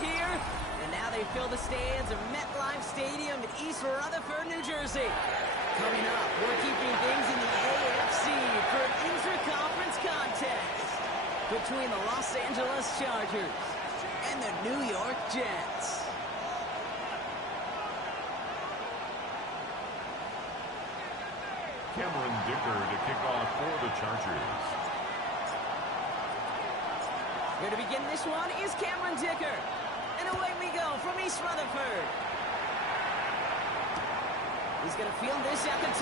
here, and now they fill the stands of MetLife Stadium in East Rutherford, New Jersey. Coming up, we're keeping things in the AFC for an intra-conference contest between the Los Angeles Chargers and the New York Jets. Cameron Dicker to kick off for the Chargers. Here to begin this one is Cameron Dicker. And away we go from East Rutherford. He's going to field this at the 2.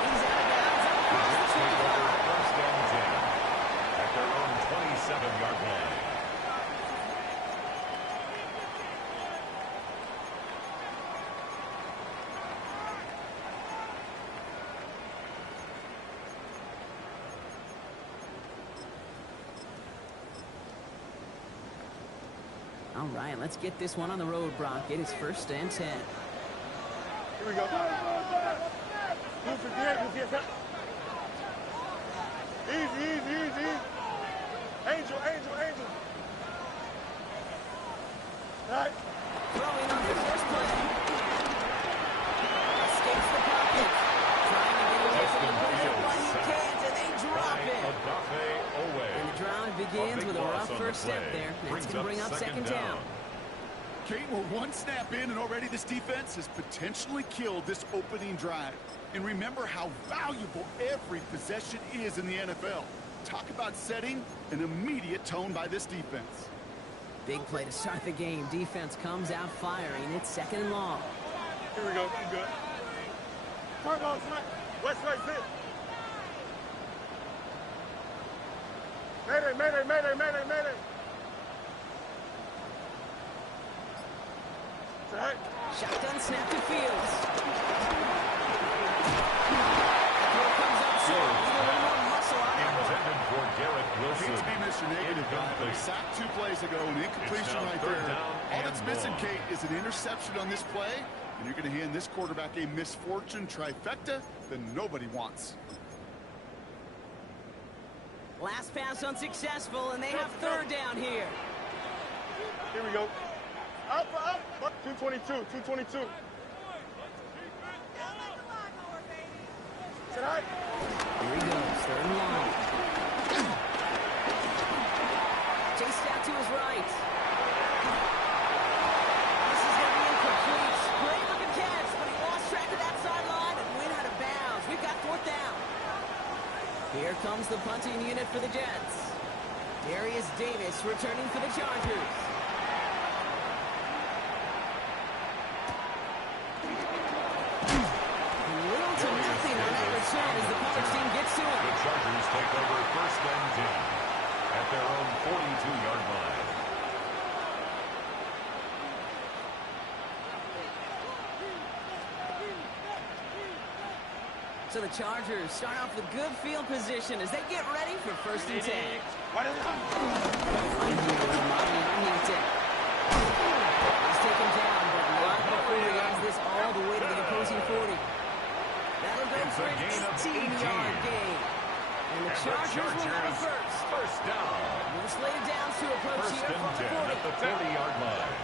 He's out of bounds across the 25. First and 10 at their own 27-yard line. All right, let's get this one on the road, Brock. It is first and 10. Here we go. Easy. Angel. All right. Throwing on the first play. Escapes the pocket. Trying to get away from the pressure, but he can't, and they drop it. And the drive begins with a rough first step there. That's going to bring up second down. Kate, we're one snap in, and already this defense has potentially killed this opening drive. And remember how valuable every possession is in the NFL. Talk about setting an immediate tone by this defense. Big play to start the game. Defense comes out firing. It's second and long. Here we go. You good. Front ball, front. West right fit. Mayday. Right. Shotgun snap to Fields. Throw comes up short. Need a little more muscle on that one. Intended for Garrett Wilson. Hate to be Mr. Negative, but sacked 2 plays ago, an incompletion right there. All that's missing, Kate, is an interception on this play, and you're going to hand this quarterback a misfortune trifecta that nobody wants. Last pass unsuccessful, and they have third down here. Here we go. Up. 222. Tonight. Here he goes, third and long. Chased out to his right. This is going to be incomplete. Great looking catch, but he lost track of that sideline and went out of bounds. We've got fourth down. Here comes the punting unit for the Jets. Darius Davis returning for the Chargers. As the coverage team gets to it. The Chargers take over first and 10 at their own 42-yard line. So the Chargers start off with good field position as they get ready for first and 10. He's taken down, but not before he has this all the way to the opposing 40. That'll go for an 18-yard gain. And the Chargers will have it first. First down. We're slated down to approach First here and from the 10 40. at the 40-yard line.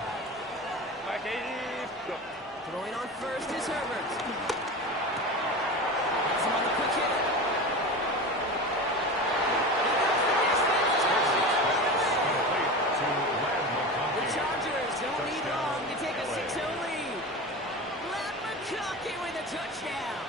Throwing on first is Herbert. Has him on the quick hit. The Chargers don't need long to take a 6-0 lead. Matt McConkey with a touchdown.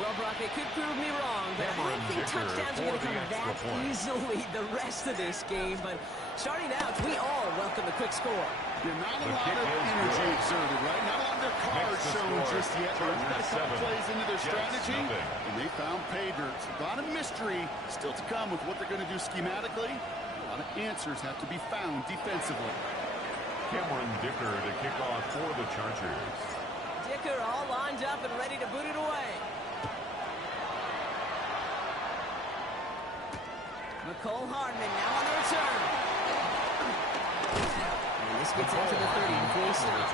Well, Brock, they could prove me wrong, but I don't think touchdowns are going to come that easily the rest of this game. But starting out, we all welcome the quick score. Yeah, not a lot of energy exerted, right? Not a lot of their cards shown just yet. But we've got a couple plays into their strategy, and they found pay dirt. A lot of mystery still to come with what they're going to do schematically. A lot of answers have to be found defensively. Cameron Dicker to kick off for the Chargers. Dicker all lined up and ready to boot it away. McCole Hardman now on the return. And this gets into the 30 before he stops.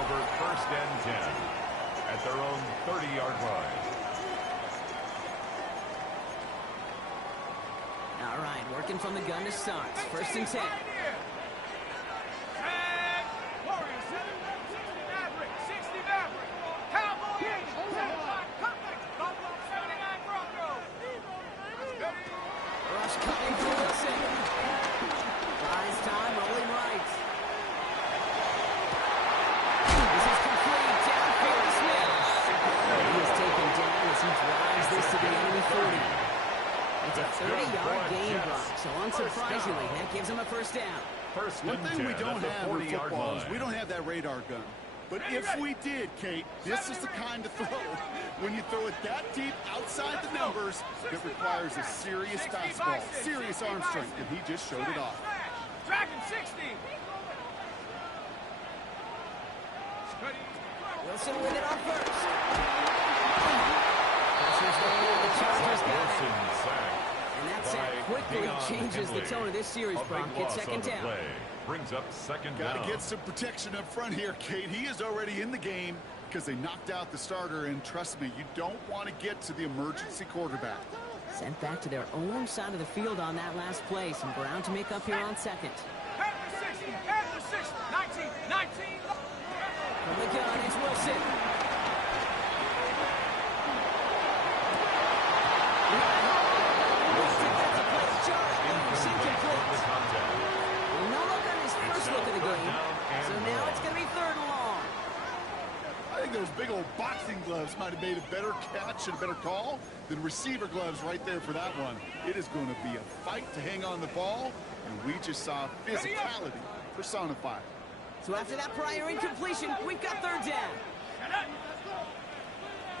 over 1st and 10 at their own 30-yard line. All right, working from the gun to start. 1st and 10. Rush coming for Wilson. Buys time, rolling right. This is complete. Downfield to Smith. He is taken down as he drives this to the enemy 40. It's a 30-yard gain, Brock, so unsurprisingly, that gives him a 1st down. One thing we don't have in football is we don't have that radar gun. But if we did, Kate, this is the kind of throw. When you throw it that deep outside the numbers, it requires a serious fastball, serious arm strength, and he just showed it off. Dragon 60. Wilson with it on 1st. Pressure's there, the Chargers got it. And that sack quickly changes the tone of this series, Brock. It's 2nd down. Brings up 2nd down. Got to get some protection up front here, Kate. He is already in the game because they knocked out the starter, and trust me, you don't want to get to the emergency quarterback. Sent back to their own side of the field on that last play. Some ground to make up here on 2nd. Panther 60. Panther 60. 19. From the gun, it's Wilson. No look on his first look of the game, so now it's going to be 3rd and long. I think those big old boxing gloves might have made a better catch and a better call than receiver gloves right there for that one. It is going to be a fight to hang on the ball, and we just saw physicality personified. So after that prior incompletion, we've got 3rd down.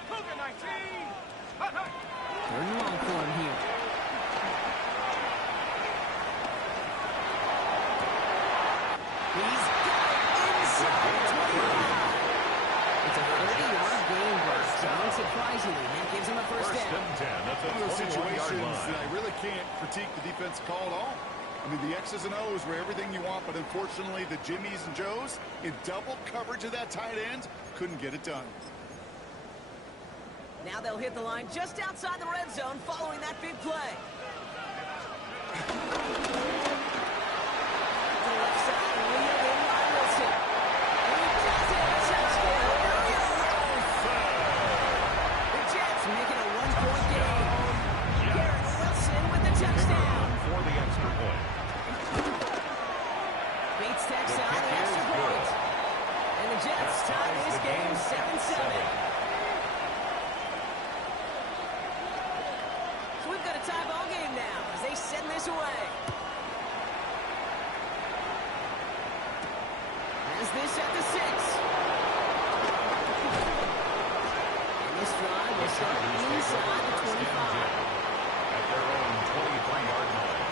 3rd and long for him here. He's got it inside the 25. It's a 30-yard gain, Brock. So unsurprisingly, that gives him a 1st down. 10. That's One of those a 21-yard situations line. that I really can't critique the defense call at all. I mean, the X's and O's were everything you want, but unfortunately, the Jimmies and Joes in double coverage of that tight end couldn't get it done. Now they'll hit the line just outside the red zone following that big play. To the left side, wheeled in by Wilson. And he does it! Touchdown! The Jets make it a 1-point game. Garrett Wilson with the touchdown. For the extra point. Beats Texas on the extra point. And the Jets tie this game 7-7. We've got a tie ball game now as they send this away. As this at the 6. And this drive will start inside the 25. At their own 23-yard line.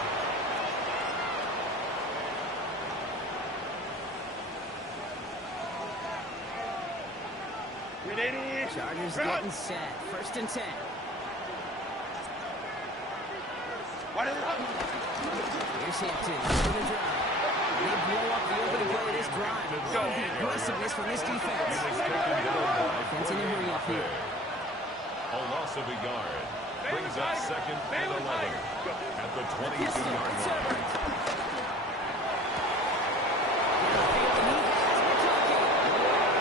Chargers getting set. 1st and 10. Here's Hampton for the drive. They blow up the opening play of this drive. Love the aggressiveness from this defense. Defense in a hurry up here. A loss of a yard. Brings up 2nd and 11 at the 22-yard line.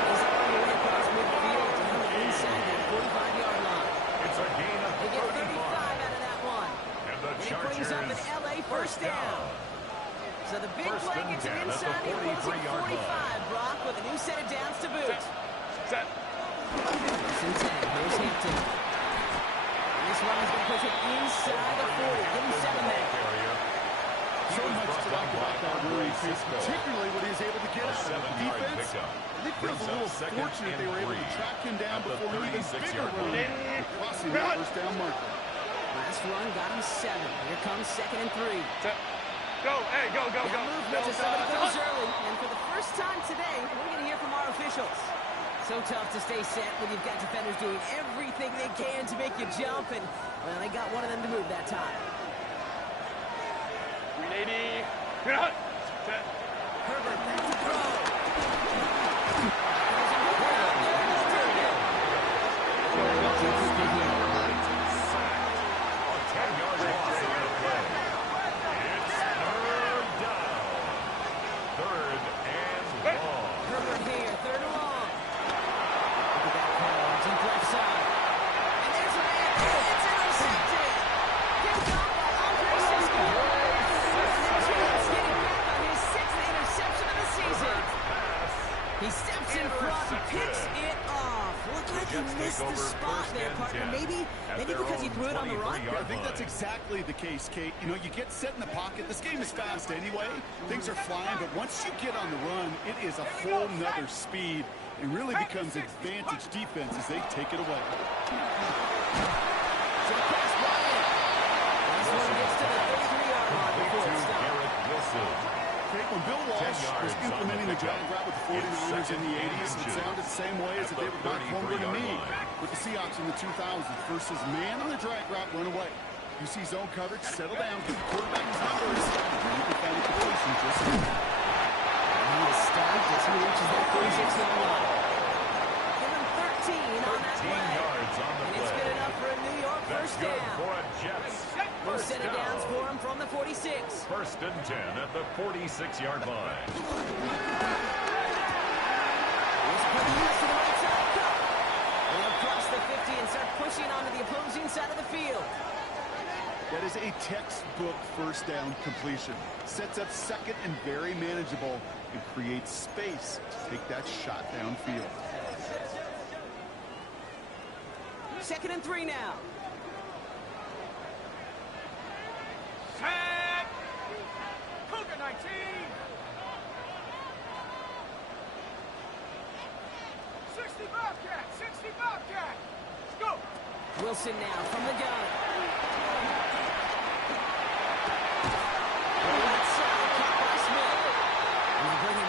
He's on the way across midfield down the inside that 45-yard line. It's a gain of They get 35 35. out of that one. And the And it brings up an LA first down. So the big First play and gets him 10 at the inside the opposing 43-yard 45, Brock, with a new set of downs to boot. Set. 1st and 10. Here's Hampton. And this one is going to push it inside the 40. Give him 7 there. So much to like about that Willie piece, particularly when he was able to get it. Defense, I think feels a little fortunate they were able to track him down before an even bigger run, crossing the 1st down marker. Last run got him 7. Here comes 2nd and 3. Go, hey, go. That movement to somebody goes early. And for the first time today, we're going to hear from our officials. So tough to stay set when you've got defenders doing everything they can to make you jump. And, well, they got one of them to move that time. 380. Set. Herbert back to throw. He steps in front, picks it off. Looked like he missed the spot there, partner. Maybe because he threw it on the run. I think that's exactly the case, Kate. You know, you get set in the pocket. This game is fast anyway. Things are flying, but once you get on the run, it is a whole nother speed. It really becomes advantage defense as they take it away. So the pass by. This one gets to the 33-yard line before it stops. When Bill Walsh was implementing the drag route with the 49ers in the 80s, it sounded the same way as it did with Mike Holmgren and me with the Seahawks in the 2000s versus man on the drag route, run away. You see zone coverage, settle down, give the quarterback his numbers, and you can find a completion just like that. He is stopped as he reaches that 46-yard line. Give him 13 on that play. And it's good enough for a New York first down. We'll set it down for him from the 46. First and 10 at the 46-yard line. He's putting this to the right side. They'll cross the 50 and start pushing onto the opposing side of the field. That is a textbook first down completion. Sets up second and very manageable and creates space to take that shot downfield. 2nd and 3 now. Set. Cougar 19. 60 Bobcat. 60 Bobcat. Let's go. Wilson now from the gun.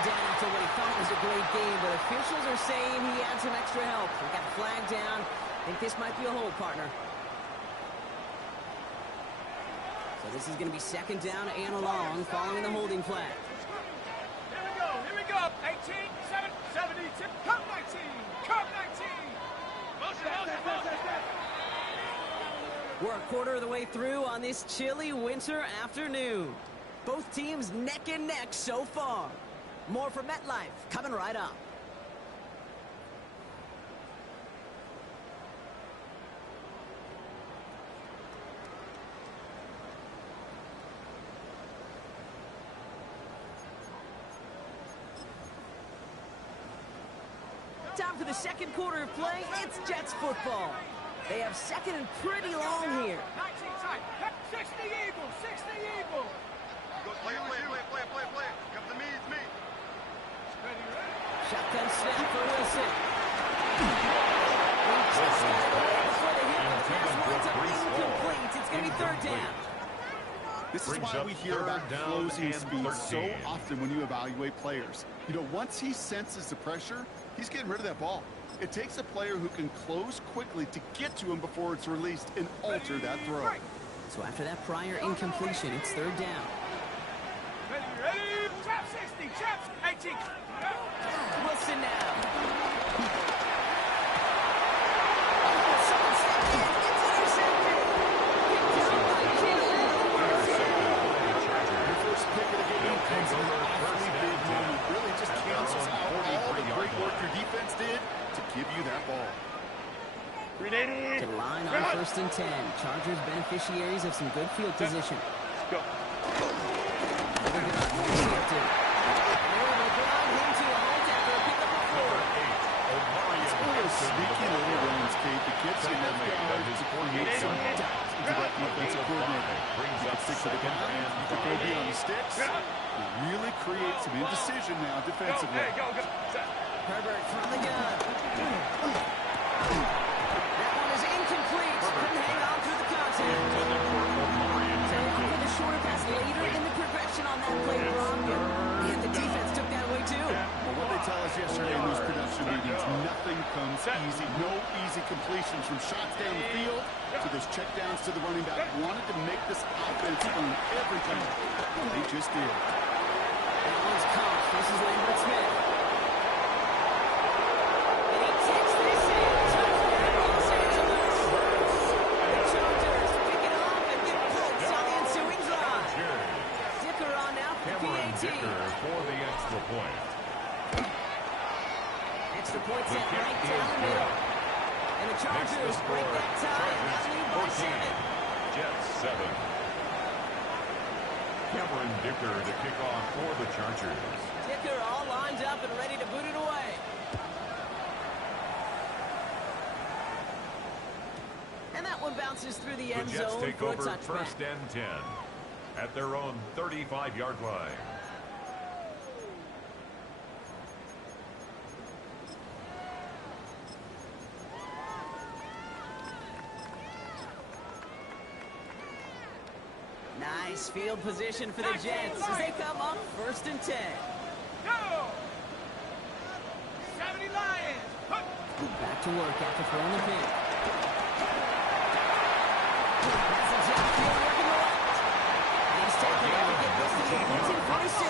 Down after what he thought was a great game, but officials are saying he had some extra help. He got flagged down. I think this might be a hold, partner. So this is going to be 2nd down and long following the holding flag. Here we go. 18, 7, 72, come 19, come 19. We're a quarter of the way through on this chilly winter afternoon. Both teams neck and neck so far. More from MetLife coming right up. Time for the second quarter of play. It's Jets football. They have second and pretty long here. 19 tight. 60 Eagles. 60 Eagles. Go play. Come to me, it's me. Shotgun snap for Wilson. Just got it away before the hit, but the pass winds up incomplete. It's going to be 3rd down. This is why we hear about closing speed so often when you evaluate players. You know, once he senses the pressure, he's getting rid of that ball. It takes a player who can close quickly to get to him before it's released and alter that throw. So after that prior incompletion, it's 3rd down. Ready? Chop 60. Chop 18. Wilson now. To line on 1st and 10. Chargers beneficiaries of some good field position. Go. Sneaky little runs, Kate, that gets you enough yards to create some doubt into that defensive coordinator. You can stick to the ground, you can go be on the sticks. You really create some indecision now defensively. Go. Herbert from the gun. That one is incomplete. Couldn't hang on through the contact. For the shorter pass later in the progression on that play, Ron. And the defense took that away too. Well, what they tell us yesterday in those production meetings, nothing comes easy. No easy completions from shots down the field to those checkdowns to the running back. Wanted to make this offense earn everything. They just did. That one's caught. This is Lambert Smith. And he takes this in. Touchdown, Los Angeles. Jets 7. Cameron Dicker to kick off for the Chargers. Dicker all lined up and ready to boot it away. And that one bounces through the end The Jets zone take for a over touchback. first and 10 at their own 35-yard line. Nice field position for the Jets as they come up first and 10. Go! 70 Lions. Back to work after throwing the pick. That's a downfield working the left. He's taken it to get this to the 18-46.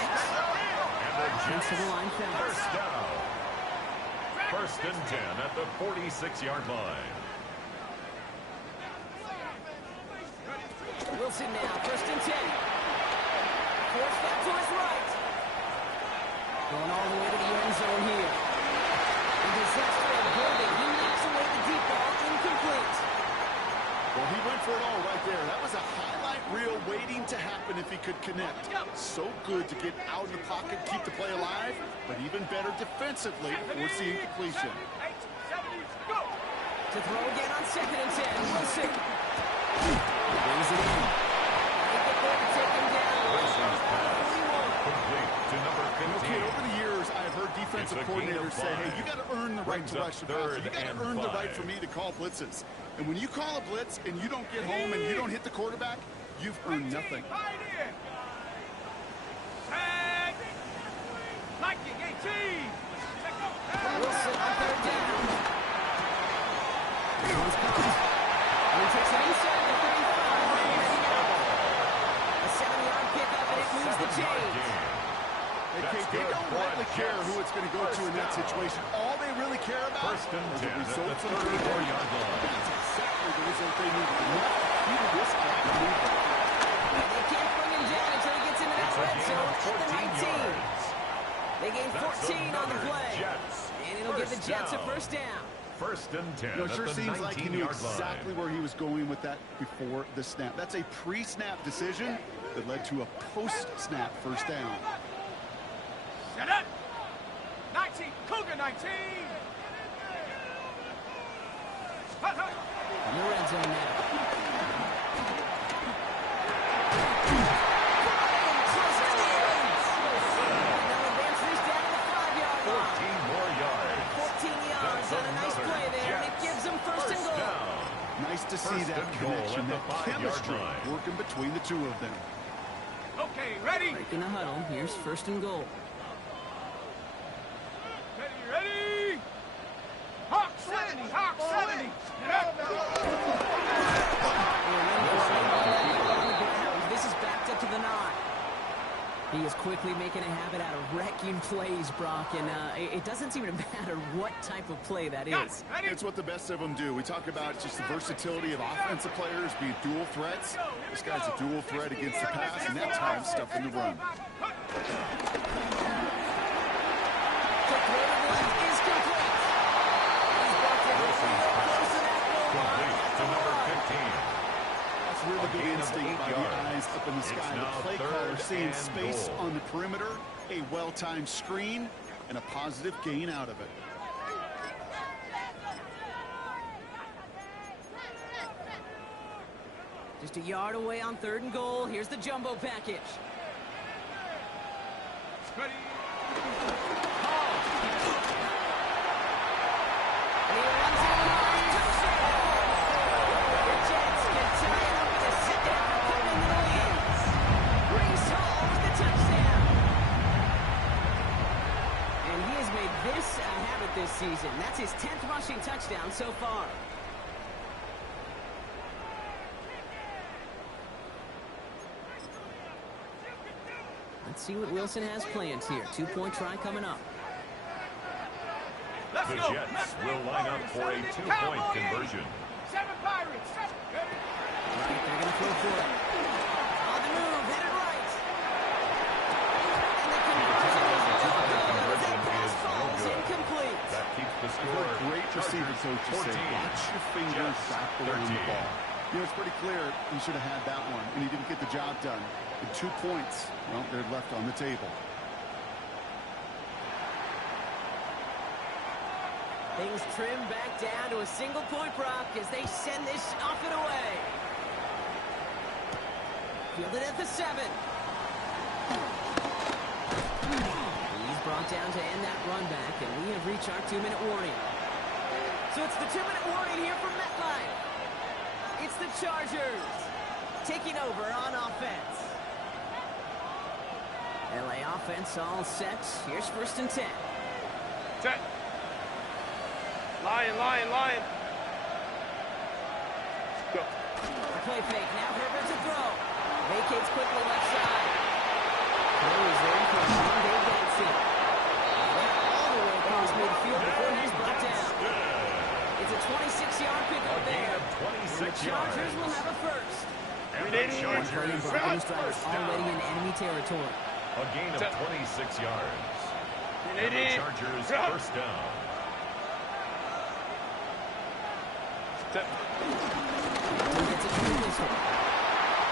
And the Jets To the line fell. first down. First and 10 at the 46-yard line. Wilson now, first and 10. Forced back to his right. Going all the way to the end zone here. In disaster of holding, he knocks away the deep ball, incomplete. Well, he went for it all right there. That was a highlight reel waiting to happen if he could connect. So good to get out of the pocket, keep the play alive, but even better defensively before seeing completion. 70, go! To throw again on second and 10. Wilson. Brings it in. They get there to take him down. Wilson's pass 41. complete to number 15. Okay, over the years, I've heard defensive It's a gain of coordinators say, hey, you got to earn the right Brings to up rush the passer. third You got and to earn the right 5. for me to call blitzes. And when you call a blitz and you don't get home and you don't hit the quarterback, you've earned nothing. Right in. Tag. Liking 18. Wilson on third down. This one's caught. And he takes it inside the 35. A 7-yard pickup, and it moves the chains. Okay, they don't rightly care who it's going to go to in that situation. All they really care about First and is 10 the at results the on third down. 34-yard line. That's exactly the result they need. Enough to keep this guy moving. They can't bring him down until he gets into that It's a red gain zone of at the 14 19. yards. They gain That's 14 on the another play. Jets And it'll give the first Jets a down. first down. First and 10 You know, it at sure the seems like he knew 19-yard exactly line. where he was going with that before the snap. That's a pre-snap decision that led to a post-snap first down. Set up. 19. Cougar 19. Hut, hut. In the red zone now. They'll advance this down to the 5-yard line. 14 more yards. 14 yards That's on a nice another play there, and it Jets gives them first and goal. down. Nice to see First that and goal connection, at the that 5-yard chemistry line. working between the two of them. Okay, ready? Breaking the huddle. Here's first and goal. Ready? Hawk 70. Hawk 70. This is backed up to the 9. He is quickly making a habit out of wrecking plays, Brock, and it doesn't seem to matter what type of play that is. Ready? It's what the best of them do. We talk about just the versatility of offensive players being dual threats. This guy's a dual threat against the pass, and at times stuffing the run. The throw to the left is complete. He's brought down Wilson's real pass close to that goal line. complete to number 15. That's really good gain of instinct 8 by the yards. eyes up in the It's sky. now The play third caller seeing and space goal. on the perimeter, a well-timed screen, and a positive gain out of it. Just a yard away on third and goal. Here's the jumbo package. Ready? And he runs it in. Touchdown! The Jets can tie it up in the second half, coming into the lead. Brees Hall with the touchdown. And he has made this a habit this season. That's his 10th rushing touchdown so far. Let's see what Wilson has planned here. 2-point try coming up. Let's The go. Jets will line up for a 2-point conversion. 7 Pirates. 7. Right, they're going to throw for it. On the move, headed right. And the conversion is no good. That pass falls incomplete. That keeps the I've score. heard great receiver Chargers coaches say, 14, watch your fingers Jets back around the 13. ball. You know, it's pretty clear he should have had that one, and he didn't get the job done. And 2 points, well, they're left on the table. Things trim back down to a single-point Brock as they send this off and away. Fielded at the 7. He's brought down to end that run back, and we have reached our 2-minute warning. So it's the 2-minute warning here from MetLife. It's the Chargers taking over on offense. LA offense all set. Here's 1st and 10. Set. Lion. Go. A play fake. Now Herbert's a throw. Vacates quickly left side. Throws in for Sean Dave Dancey. All the way across midfield before he's brought down. It's a 26-yard pickup there. And the Chargers will have a first. And the Chargers Already in enemy territory. a gain of 26 yards. And the Chargers first down. Gets it to this one.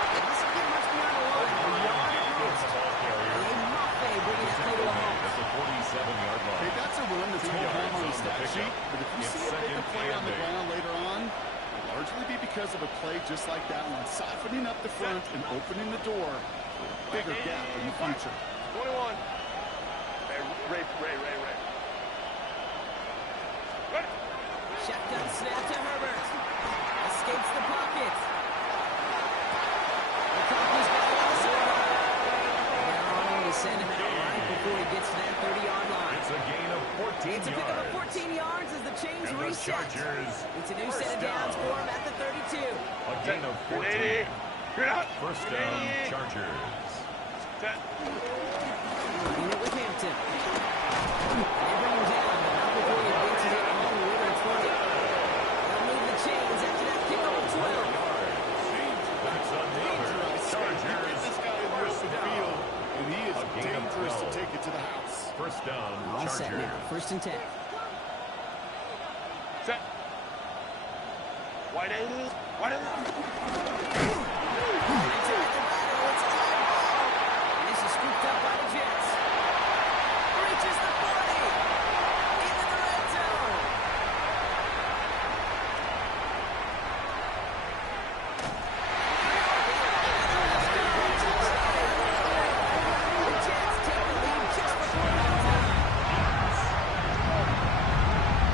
It doesn't get much beyond the line. A yard out. A Mafe bringing that play to a home. At the 47-yard line. Hey, that's a run that's going to home on the stat sheet. But if you see a bigger play on the ground later on, it'll largely be because of a play just like that one. Softening up the front and opening the door for a bigger gap in the future. 21. Ray. Shotgun snap to Herbert. Escapes the pocket. McConkey's got it on the sideline. Now they send him out right before he gets to that 30-yard line. It's a gain of 14 It's a yards. pickup of 14 yards as the chains And the reset. Chargers It's a new set of downs for him at the 32. a gain of 14. First down, Chargers. Running it with Hampton. They bring him down, but not before he gets it on the way to 20. They'll move the chains after that pickup of 12. That's another Chargers This guy in first the down. field, and he is A gain of dangerous to 12. take it to the house. First down, All set Chargers. now. 1st and 10. Set. Wide angle. This is scooped up by the Jets. Reaches the 40. Into the red zone. The Jets take the lead just before halftime.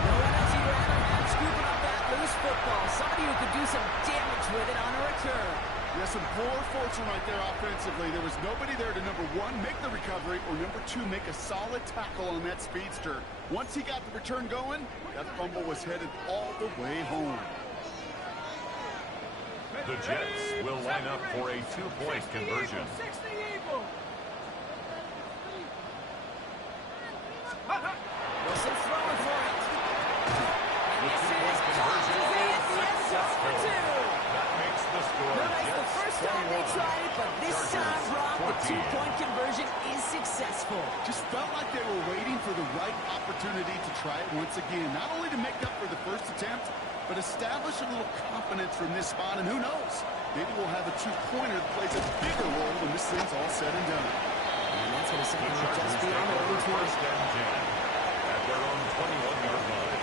No one else you'd rather have scooping up that loose football. Somebody who could do some damage with it on a return. Yeah, some poor fortune right there offensively. There was nobody there to, number 1, make the recovery, or number 2, make a solid tackle on that speedster. Once he got the return going, that fumble was headed all the way home. The Jets will line up for a 2-point conversion. 60 Eagle. Wilson throwing for it. And this is Johnson at the end zone for 2. That makes the score. No, that's the first time they tried it, but this time, Brock, the 14. 2-point conversion is successful. Just felt like they were waiting for the right opportunity to try it once again. Not only to make up for the first attempt, but establish a little confidence from this spot. And who knows, maybe we'll have a 2-pointer that plays a bigger role when this thing's all said and done. And that's going to set The them up Chargers just take beyond the over 20. first and 10 at their own 21-yard line.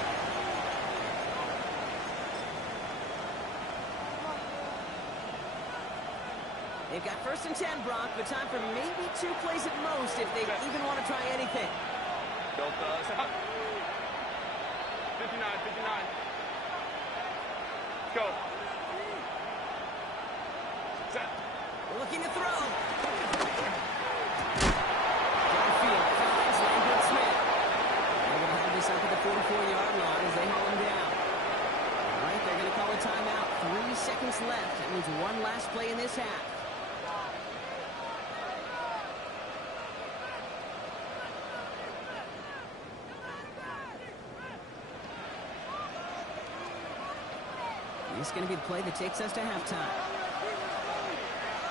They've got 1st and 10, Brock, but time for maybe 2 plays at most if they even want to try anything. Built 59. Go. Set. Looking to throw. Downfield finds Lambert Smith. They're going to have this up at the 44-yard line as they haul him down. All right, they're going to call a timeout. 3 seconds left. That means one last play in this half. This is going to be the play that takes us to halftime.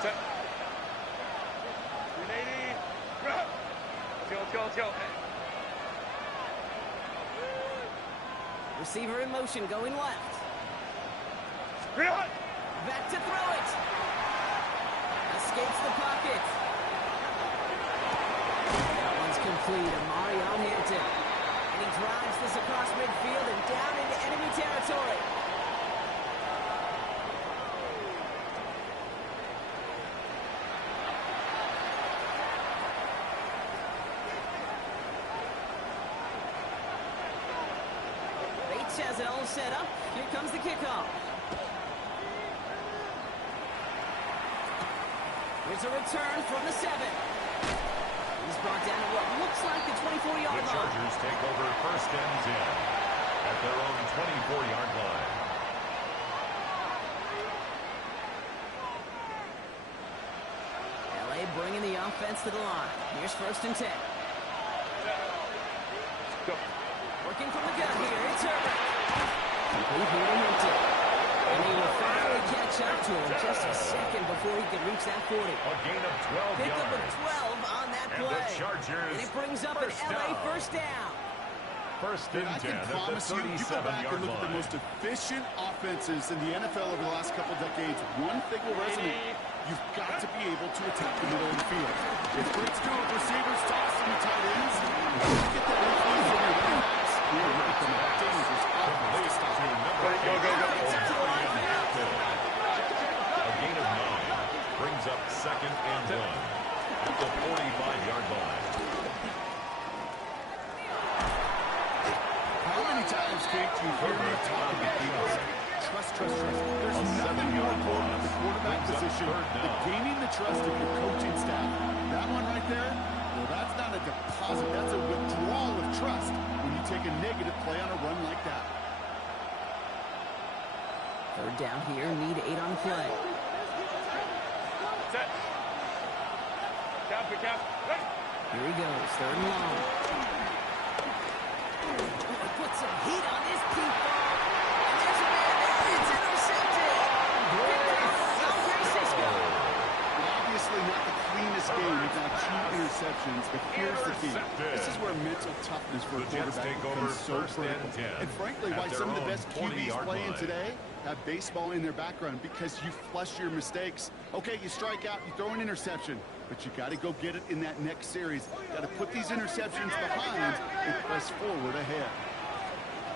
Set. 380. Let's go. Receiver in motion going left. Back to throw it. Escapes the pocket. That one's complete. Amari on-hands it. And he drives this across midfield and down into enemy territory. Bates has it all set up. Here comes the kickoff. Here's a return from the 7. He's brought down to what looks like the 24-yard line. The Chargers take over first and 10 at their own 24-yard line. LA bringing the offense to the line. Here's first and 10. Working from the gun here. It's Herbert. Complete here to Minton. And he will finally catch up to him just a second before he can reach that 40. A gain of 12 Pick up yards. of 12 on that And play. the Chargers And it brings up an LA down. first down. First and I 10 can at the promise you, you go back and 37-yard look at the line. most efficient offenses in the NFL over the last couple decades. One thing will resonate. You've got to be able to attack the middle of the field. If Brits do it, receivers toss and the tight ends, you get that influence in your running backs. You're right, the most dangerous offense to stop. Go. A gain of 9 brings up second and 1 at the 45-yard line. How many times, Kate, do you hear me talk about trust? Trust. There's nothing more important at the quarterback position than gaining the trust of your coaching staff. That one right there, well, that's not a deposit. That's a withdrawal of trust when you take a negative play on a run like that. Third down here. Need 8 on play. Set. Pick up. Here he goes. Third and long. Put some heat on this deep ball. And there's a man there. It's intercepted. Picked off San Francisco. Obviously not the cleanest game. You've got 2 interceptions, but here's the key. Intercepted. This is where mental toughness for a The Jets quarterback take over becomes so first and critical. 10 And frankly, at why their some of the own best QBs 20-yard playing line. today have baseball in their background, because you flush your mistakes. Okay, you strike out, you throw an interception, but you got to go get it in that next series. Got to put these interceptions behind and press forward ahead.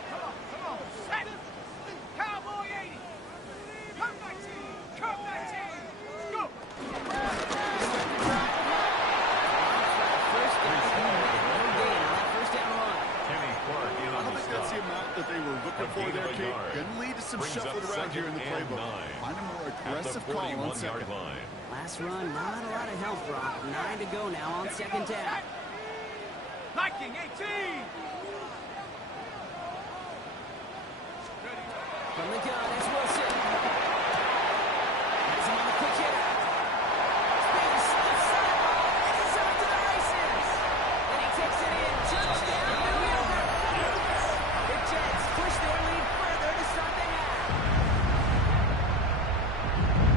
Come on. Set. Cowboy 80. Come 19. Come 19. Go. First down. No gain on that first down run. Kenny Clark in I on don't the think that's the stop. amount that they were looking A for gain there, of a Kate. yard. Going to lead to some Brings up shuffling around here in the second and playbook. 9 Find a more at the aggressive call on 41-yard second. line. Last run, not a lot of help, Brock. 9 to go now on second down. Liking 18. From the gun, it's Wilson. Has him on the quick hitter. Space, left sideline, and he's off to the races. And he takes it in. Touchdown, New York. The Jets push their lead further to start the half.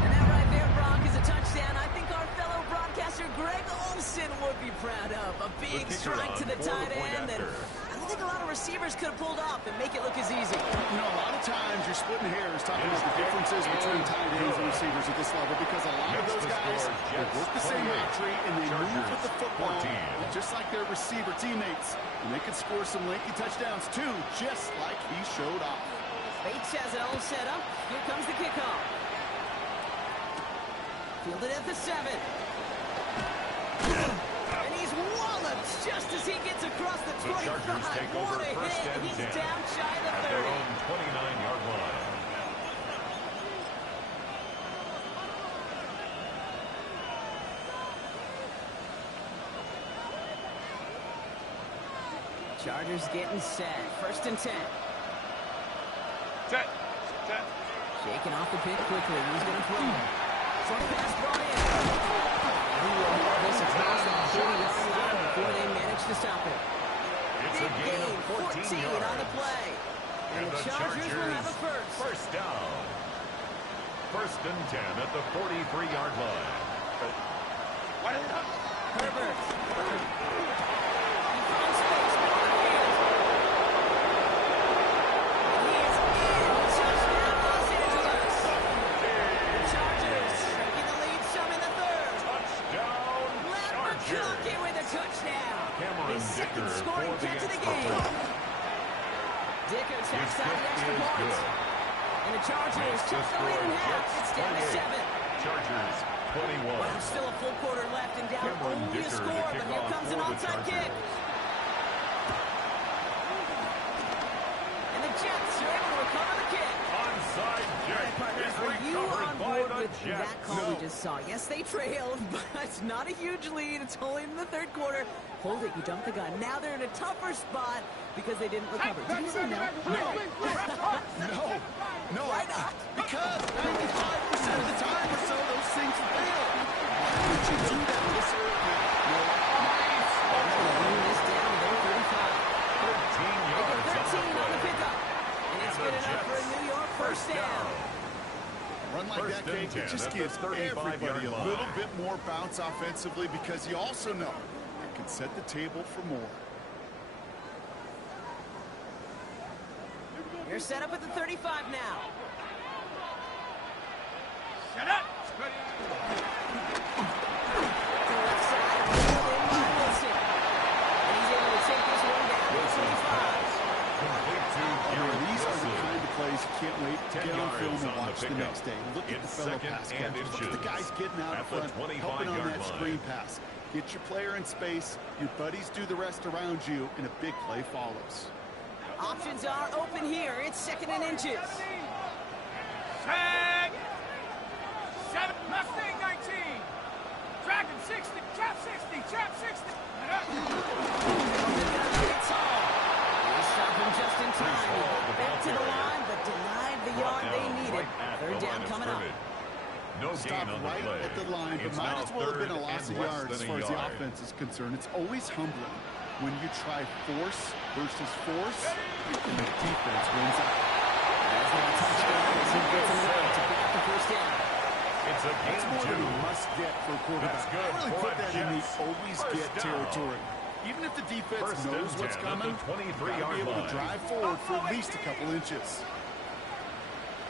And that right there, Brock, is a touchdown I think our fellow broadcaster Greg Olson would be proud of. A big kicker strike to on the for tight the point end that after. I don't think a lot of receivers could have pulled off and make it look as easy. You know, a lot of times you're splitting hairs talking about the differences between tight ends and receivers at this level, because a lot of Makes those the guys, score they Jets work the same 28, route tree and they move Chargers with the football 14. just like their receiver teammates. And they can score some lengthy touchdowns too, just like he showed off. Bates has it all set up. Here comes the kickoff. Fielded at the 7. And he's walloped just as he gets across the The 25. Chargers take over What a first hit. and He's 10 down shy of at the their 30. own 29-yard line. Chargers getting set. First and 10. Set. Shaking off the pick quickly. He's going to throw. Short pass brought in. He will hold this across the 40-yard line before they manage to stop it. It's a Big gain gain, of 14 yards. on the play. And the Chargers will have a first. First down. First and 10 at the 43-yard line. Herbert. He finds space. Midfield. And he is in. Touchdown, Los Angeles. second scoring catch of the game. Dicker takes out the extra points. And the Chargers took the lead in half. It's down to 7. Chargers 21. Well, still a full quarter left and down only a score, but here comes an onside kick. And the Jets are able to recover the kick. Onside kick. Are you on board with that call we just saw? Yes, they trailed, but it's not a huge lead. It's only in the third quarter. Hold it, you jumped the gun. Now they're in a tougher spot because they didn't recover. Did you say no? No. Why not? Because 95% of the time or so, those things fail. Why would you do that this early? Bring this down to their 35. 13 yards 13 on the pickup. And it's good enough for a New York first down. Run like that, Kate, it just gives everybody a little bit more bounce offensively because you also know it can set the table for more. You're set up at the 35 now. Shut up! To the left side, pulled in by Wilson. And he's able to take this one down to 25. These are the kind of plays you can't wait to get on film and watch the next day. Look at the fellow pass catchers. Look at the guys getting out in front, helping on that screen pass. Get your player in space, your buddies do the rest around you, and a big play follows. Options are open here. It's 2nd and inches. Tag! 7, Mustang 19. Dragon 60, Trap 60, Trap 60. It's all. They stop him just in time. He got back to the line, but denied the yard they needed. Third down coming up. No gain Stop on the right play. at the line, but It's might now as well have been a third loss of and less yards as than far a as the yard. offense is concerned. It's always humbling when you try force versus force, and the defense wins out. That's not a touchdown as he gets him away to pick up the first down. It's a That's game more than 2. a must-get for a quarterback. That's good I really for put a that in the Jets always-get first down. territory. Even if the defense First and knows what's 10 at coming, the you've got to 23-yard be able to line. drive forward for at least a couple inches.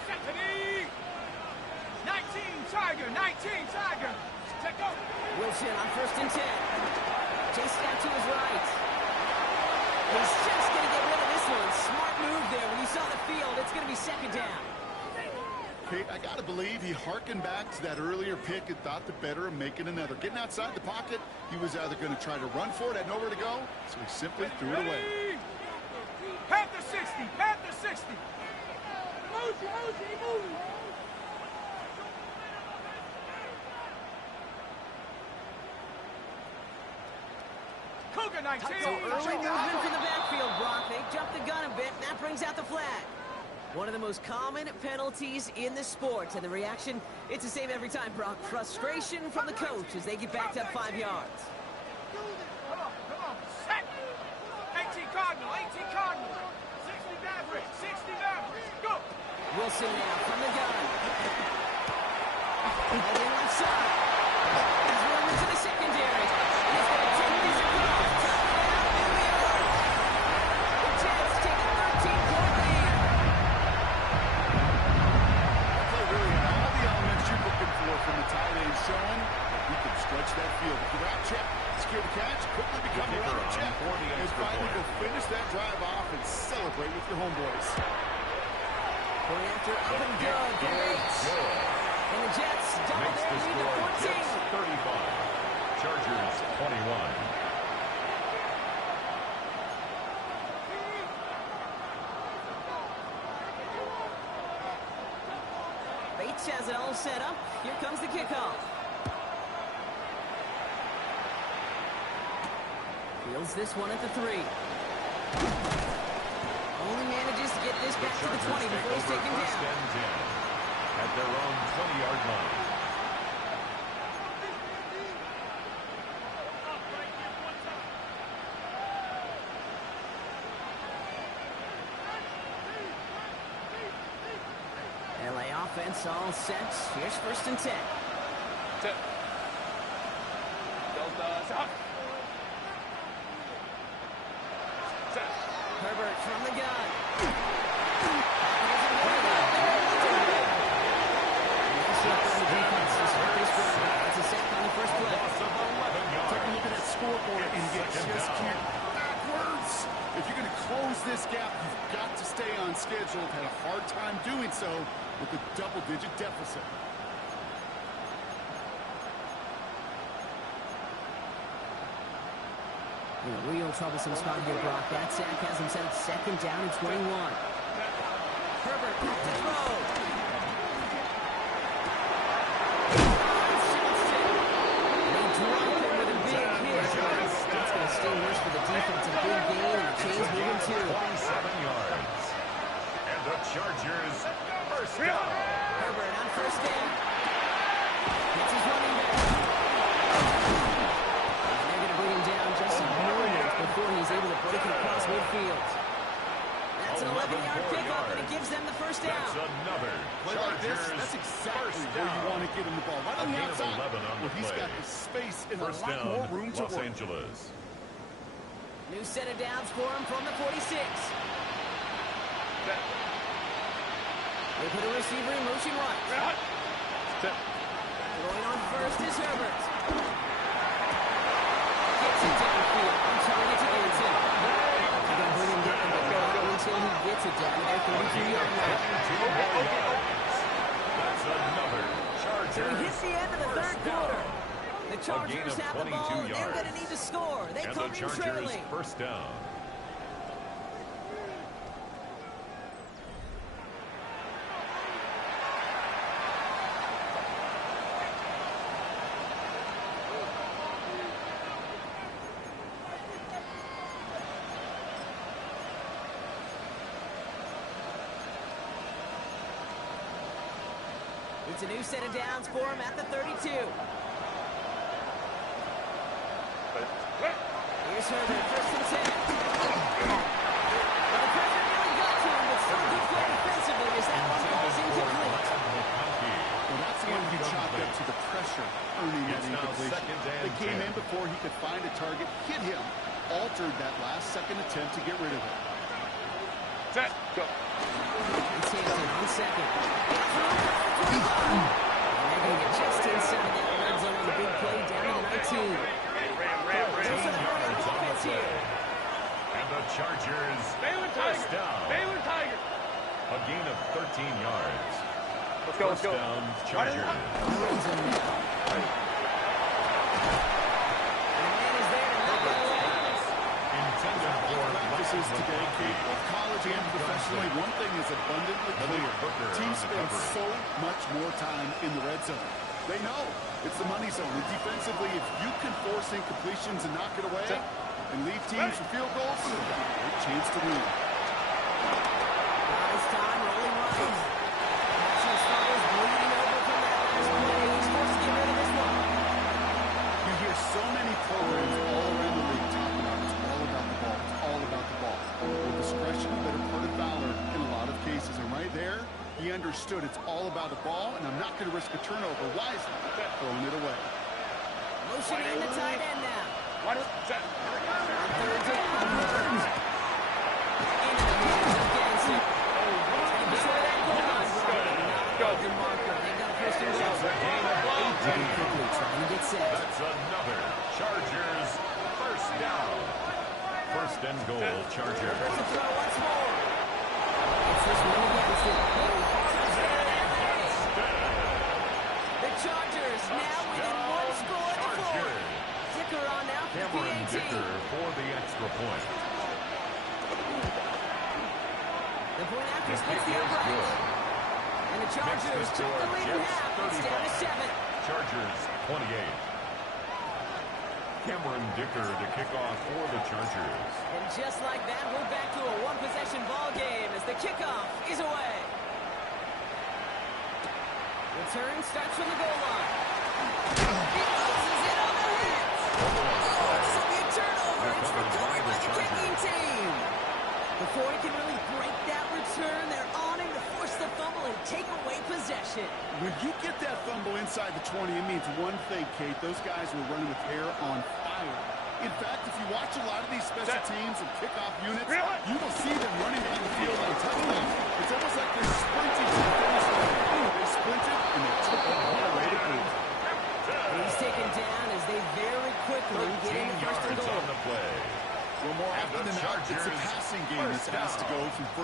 Stephanie! 19 Tiger, 19 Tiger. Check go. Wilson on 1st and 10. Chased out to his right. He's just going to get rid of this one. Smart move there. When he saw the field, it's going to be 2nd down. Kate, I got to believe he hearkened back to that earlier pick and thought the better of making another. Getting outside the pocket, he was either going to try to run for it, had nowhere to go, so he simply threw it away. Ready? Panther 60, Panther 60. Cougar 19. So early movement from the backfield, Brock. They jumped the gun a bit, and that brings out the flag. One of the most common penalties in the sport, and the reaction, it's the same every time, Brock. Frustration from the coach as they get backed up 5 yards. Come on, set. 18 Cardinal, 18 Cardinal. 60 Mavericks, 60 Mavericks. Go. Wilson now from the gun. All the left side. He's running into the secondary. He's going to take these across. Touchdown, New York. The Jets take a 13-point lead. Play really had all the elements you're looking for from the tight end, showing that he can stretch that field. With the route check, secure the catch, quickly become a runner check, and finally go finish that drive off and celebrate with your homeboys. Going after up and good for Bates. And the Jets double Makes their the lead score to 14. Jets 35. Chargers 21. Bates has it all set up. Here comes the kickoff. Fields this one at the 3. Only manages to get this back to the 20 before he's taken First down. and 10 at their own 20-yard line. LA offense all set. Here's 1st and 10. Tip. Delta's up. Set. Herbert from the gun. It's a sack on the first play. Loss of 11 yards. Take a look at that scoreboard and get just can't back If you're going to close this gap, you've got to stay on schedule. Had a hard time doing so with a double-digit deficit. In a real troublesome spot here, Brock. That sack has him set at second down and 21. Herbert to throw. They drop him with a big hit. That's going to stay worse for the defense. A big gain and the chains moving too. 27 yards. And the Chargers first down. Herbert on first down. Gets his running back. Just a moment before he's able to break it across midfield. That's an 11-yard pickup, and it gives them the first down. That's another. Play like this, that's exactly where you want to get him the ball. Right on the outside. Well, he's got the space and a lot more room to work. Los Angeles. New set of downs for him from the 46. They put a receiver in motion right. Going on first is Herbert. Downfield, on target to Anson. They're going to bring him down, but not until he gets it down to their 32-yard line. That's another Chargers. So we hit the end of the third quarter. The Chargers have the ball, and they're going to need to score. They come in trailing. First down. It's a new set of downs for him at the 32. Here's Herbert, first and 10. Well, the pressure nearly got to him, but still good play defensively as that one falls incomplete. Well, that's the one he chopped up to the pressure, earning that incompletion. They came in before he could find a target, hit him, altered that last-second attempt to get rid of it. Set, go. It's Hampton on second. And they're going to get just inside that red zone on the big play down to the 19. And the Chargers first down. Baylor Tiger. A gain of 13 yards. Let's go, let's go. First down, Chargers. Red zone now. And the man is there to knock it away. Intended for Practices today, Kate, both college and professionally, one thing is abundantly clear. Teams spend so much more time in the red zone. They know it's the money zone. And defensively, if you can force incompletions and knock it away and leave teams with field goals, great chance to win. This time, rolling right. Passing Styles bleeding over from that last play. He's forced to get rid of this one. You hear so many programs all around the league talking about it's all about the ball. It's all about the ball. Well, discretion, a better part of valor in a lot of cases. And right there, he understood it's all about the ball, and I'm not going to risk a turnover wisely, throwing it away. Motioning the tight end now. Watch, set. On third down, Herbert. Into the hands of Ganson. Taking before that goal line. Not a good marker. They've got a first and goal. Moving quickly, trying to get set. That's another Chargers first down. First and goal, Chargers. There's a throw once more. It's this one against it. The Chargers now within one score of the fourth. Dicker on now for the Cameron PAT. Dicker for the extra point. The point after splits the upright. And the Chargers took the lead in half. It's down to 7. Chargers 28. Cameron Dicker to kick off for the Chargers. And just like that, we're back to a one-possession ball game as the kickoff is away. Return starts from the goal line. He loses it on the hit. Oh, this will be a turnover. It's recovered by the kicking team. Before he can really break that return, they're on him to force the fumble and take away possession. When you get that fumble inside the 20, it means one thing, Kate. Those guys were running with hair on fire. In fact, if you watch a lot of these special teams and kickoff units, you will see them running down the field on touchdown. It's almost like they're sprinting to the finish line. They sprinted and they took the ball away to boot. He's taken down as they very quickly get in the first and goal. On the play. Well, more often than not, it's a pass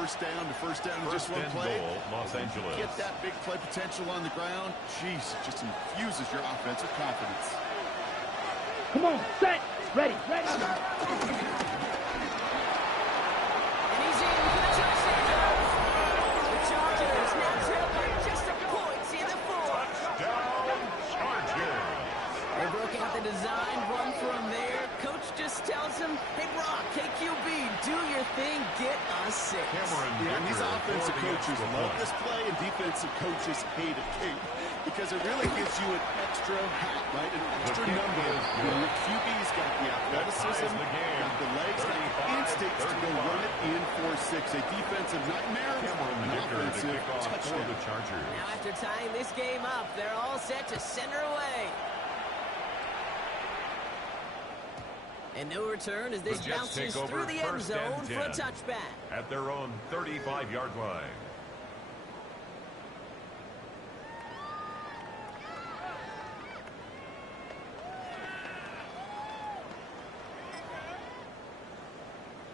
first down in just one and play. goal, Los Angeles. Get that big play potential on the ground. Jeez, it just infuses your offensive confidence. Come on, set, ready. And he's in for the touchdown. The Chargers now trail by just a point in the fourth. Down Chargers. They broke out the design run from there. Coach just tells him, hey, Brock, KQB, do your thing, get us 6. Yeah, and these offensive coaches love this play, and defensive coaches hate it, Kate, because it really gives you an extra hat, right? An extra number. You know, the QB's got the athleticism, got the legs, got the instincts to go run it in for 6. A defensive nightmare, an offensive touchdown. The Chargers. Now after tying this game up, they're all set to center away. And no return as this The Jets bounces take over through the end first and zone for a 10 touchback. at their own 35-yard line.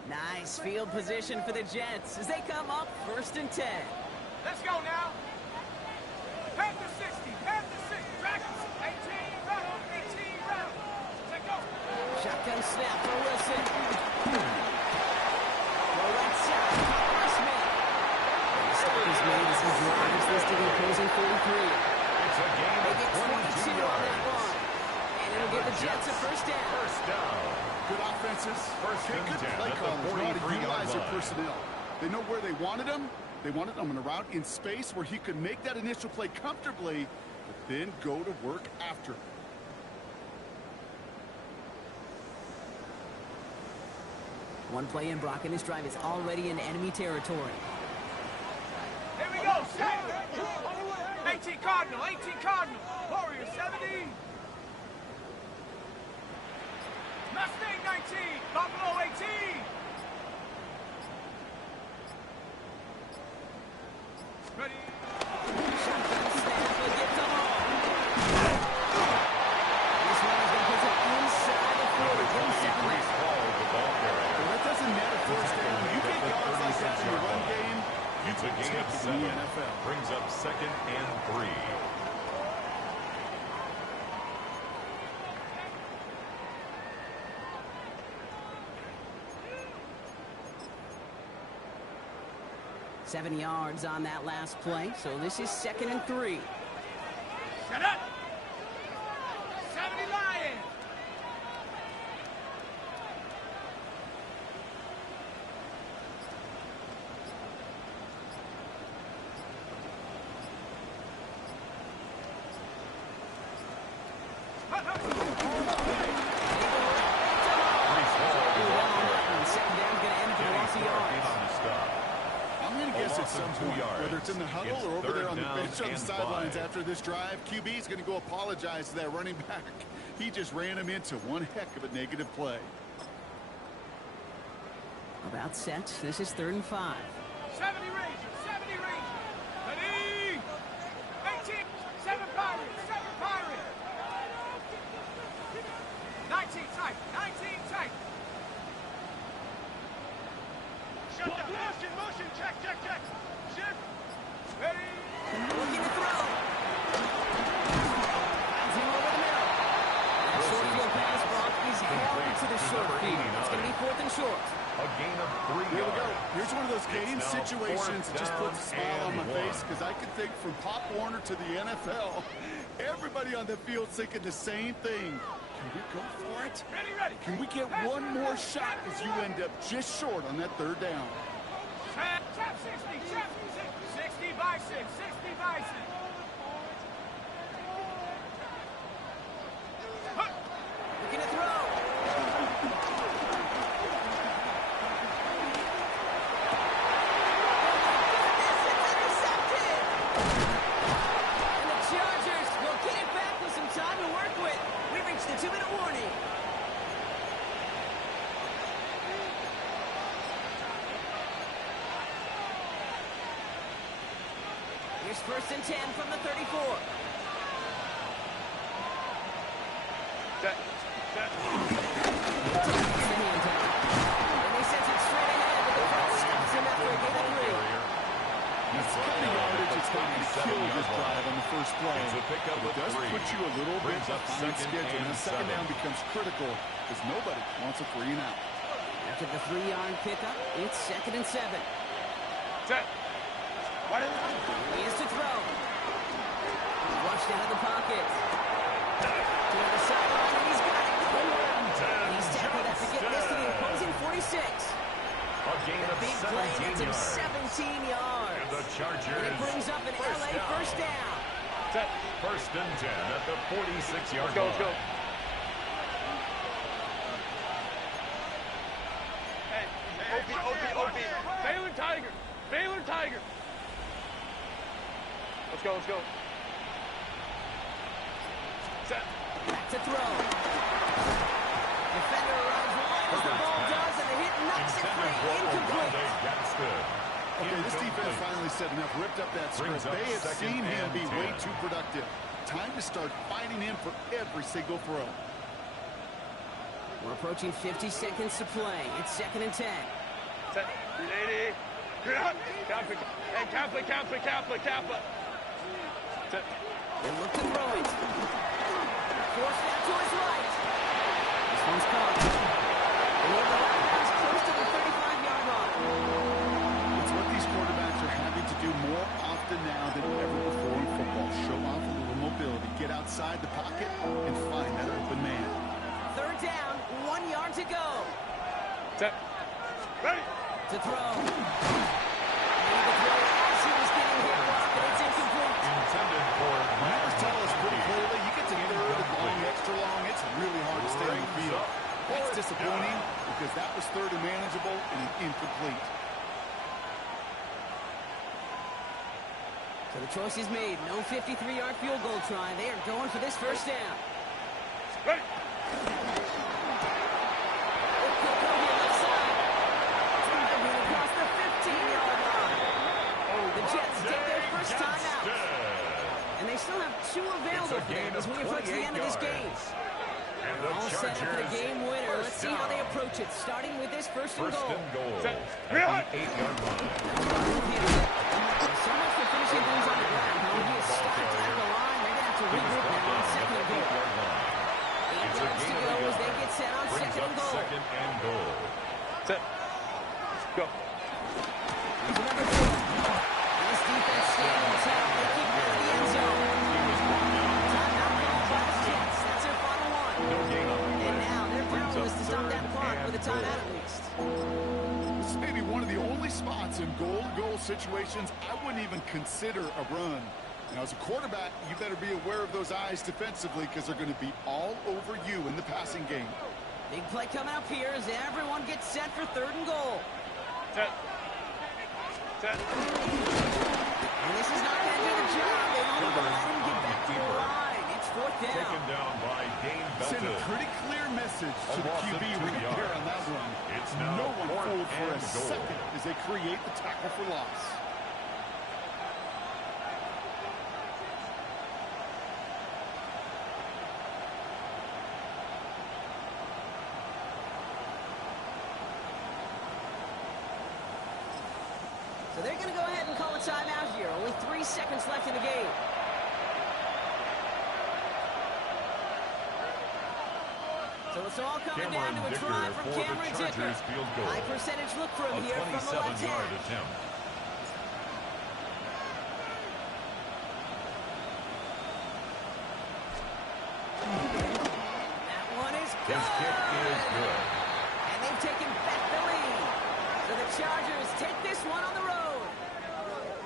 Nice field position for the Jets as they come up 1st and 10. Let's go now. Panther 60, Panther 60, Dragons, 18, rattle, 18, rattle. Take go. Shotgun snap for Wilson. Well, right side, Smith. The stop is made as he drives this to the opposing 43. It's a game They of get 22 on 22 that yards. one. And it'll give the Jets a first down. First down. Good offenses, First and good 10 play at the callers know how to 43-yard utilize their line. personnel. They know where they wanted them. They wanted them on a route in space where he could make that initial play comfortably, but then go to work after. One play in, Brock, and this drive is already in enemy territory. Here we go, set. 18 Cardinal, 18 Cardinal. Warrior 70. Mustang 19, Buffalo 18. Ready. Shotgun snap, but gets them all. This one has been put inside the 40. Increased ball with the ball carrier. Well, that doesn't matter first down. You get yards like that in your run game, you It's a can gain take of it in 7. the NFL. Brings up 2nd and 3. Seven yards on that last play, so this is 2nd and 3. Shut up. 70 Lions. Second down, going to end for loss of yards. I'm going to guess at some loss of 2 point, yards. whether it's in the huddle It's or over there on the third bench down on the and sidelines 5. after this drive, QB is going to go apologize to that running back. He just ran him into one heck of a negative play. About set. This is 3rd and 5. 70 Rangers, 70 Rangers. Ready. 18, 7 Pirates, 7 Pirates. 19 tight, 19 tight. Shut down. Motion, check. Shift. Ready. Looking to throw. Finds him over the middle. That short field pass, Brock is held to the short field. It's going to be 4th and short. A gain of 3 Here we yards. go. Here's one of those game It's now situations that just 4th puts a smile on my down face and because I can think from Pop Warner to the NFL, everybody on the field thinking the same thing. Can we go for it? Ready. Can we get one more shot as you end up just short on that 3rd down? Trap 60, trap 60 by 6, 60 by 6. Looking to throw. It's intercepted. And the Chargers will get it back with some time to work with. We reached the 2-minute warning. Here's 1st and 10 from the 34. Set. And they sent it straight ahead, but the clock stops him after a gain of 3. That's the kind of yardage it's going to kill this drive on the first play. It's a pickup But it does of 3. put you a little bit Brings up behind second schedule. and And second 7. down becomes critical because nobody wants a 3 and out. After the 3-yard pickup, it's 2nd and 7. Set. What is He is to throw. Rushed out of the pocket. To the sideline, and he's got it. And he's tackled after getting this to the opposing 46. A gain of Big play, 17 that's him yards. 17 yards. And the Chargers. And it brings up an LA first down. Set. First and 10 at the 46-yard line. Let's go. Hey, OP. Baylor Tiger. Let's go. Set. Back to throw. Defender runs wide as the ball does, and the hit knocks it free. Incomplete. Okay, this defense finally said enough, ripped up that script. They have seen him be way too productive. Time to start fighting him for every single throw. We're approaching 50 seconds to play. It's 2nd and 10. Set. 80. Kappa. Set. They look to throw it. Forced out to his right. This one's caught. And the line is close to the 35-yard line. It's what these quarterbacks are having to do more often now than ever before in football. Show off a little mobility, get outside the pocket, and find that open man. 3rd down, 1 yard to go. Set. Ready. To throw. Made the throw as he was getting hit, but it's incomplete. Intended for Numbers tell us pretty clearly, you get to 3rd and long, extra long, it's really hard to stay on the field. That's disappointing because that was 3rd and manageable and incomplete. So the choice is made. No 53-yard field goal try. They are going for this first down. Ready. Across the 15-yard line. The Jets take their first time out. And they still have 2 available for them as we approach the end of this game. All set up for the game winner. Let's see how they approach it, starting with this first and goal. Set. At the 8-yard line. So much for finishing things on the ground. When he is stopped at the line, they're going to have to regroup now on 2nd and goal. 8 yards to go as they get set on 2nd and goal. Second and goal. Set. Go. Here's number 4. This defense standing tall. They keep it in the end zone. Timeout called by the Jets. That's their final one. No gain on the play. And now they're Brings powerless up to stop that 3rd clock with a and timeout goal. at least. This is maybe one of the only spots in goal-to-goal situations I wouldn't even consider a run. Now, as a quarterback, you better be aware of those eyes defensively because they're going to be all over you in the passing game. Big play coming up here as everyone gets set for 3rd and goal. Set. Set. And this is not going to do the job. They won't even let him get back to the line. It's 4th down. Taken down by Dane Send a Belton. pretty clear message to A the loss of QB 2 right there yards. on that one. It's now No one 4th fooled for a and goal. second as they create the tackle for loss. So they're going to go ahead and call a timeout here. Only 3 seconds left in the game. So it's all coming down to a Dicker try from for the Cameron Dicker. Chargers field goal. High percentage look for A him here from the left 27-yard hand. attempt. That one is good. His kick is good. And they've taken back the lead. So the Chargers take this one on the road.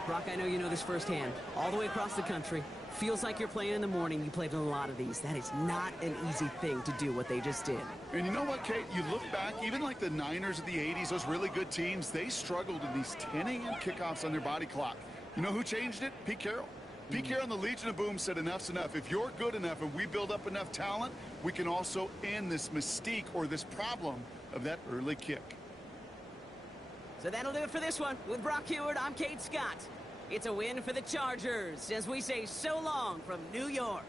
Brock, I know you know this firsthand. All the way across the country. Feels like you're playing in the morning. You played in a lot of these. That is not an easy thing to do what they just did. And you know what, Kate? You look back, even like the Niners of the 80s, those really good teams, they struggled in these 10 a.m. kickoffs on their body clock. You know who changed it? Pete Carroll. Pete Carroll and the Legion of Boom said enough's enough. If you're good enough and we build up enough talent, we can also end this mystique or this problem of that early kick. So that'll do it for this one. With Brock Heward, I'm Kate Scott. It's a win for the Chargers as we say so long from New York.